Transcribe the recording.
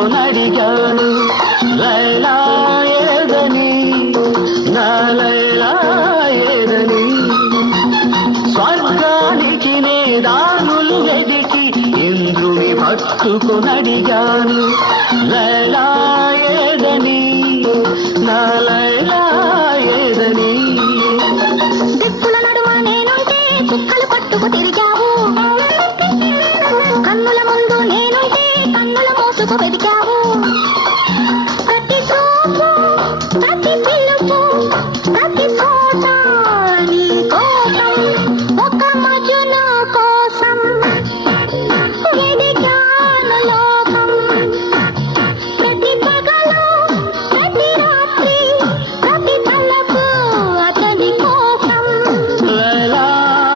పట్టుకొనడిగాను లైలా ఏదని నా లైలా ఏదని స్వర్గానికి నే దారులు వెదికి ఇంద్రుని పట్టుకొనడిగాను లైలా ఏదని నా లైలా